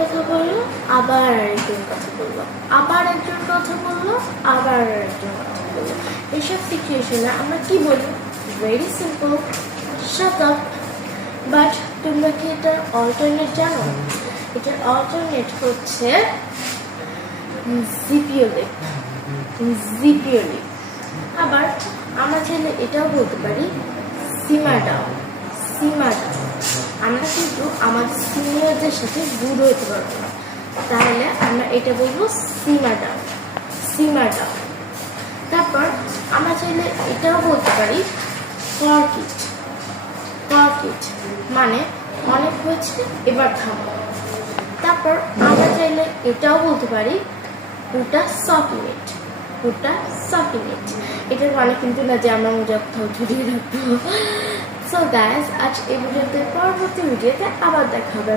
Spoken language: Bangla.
কথা বললো, আবার আরেকজন কথা বললো, আবার একজন কথা বললো, আবার আরেকজন কথা বললো। এসব সিচুয়েশনে আমরা কি বলি? Very simple, shut up. But তোমরা কি এটার অল্টারনেট জানো? এটার অল্টারনেট হচ্ছে জিপিও লিপ। GPU lip. আবার আমরা চাইলে এটাও বলতে পারি সিমা ডাউন। সিমা ডাউন। আমরা কিন্তু আমাদের সিনিয়রদের সাথে বুড়ো হতে পারবো না, তাহলে আমরা এটা বলবো সিমা ডাউন। সিমা ডাউন। তারপর আমরা চাইলে এটাও বলতে পারি কর্ক ইট। কর্ক ইট মানে অনেক হয়েছে, এবার থামো। তারপর আমরা চাইলে এটাও বলতে পারি ওটা সকিং ইট। ওটা সকিং ইট। এটার মানে কিন্তু না যে আমরা মজা কোথাও ঝুলিয়ে রাখবো। সো গাইস, আজ এই পর্যন্ত, পরবর্তী ভিডিওতে আবার দেখা হবে।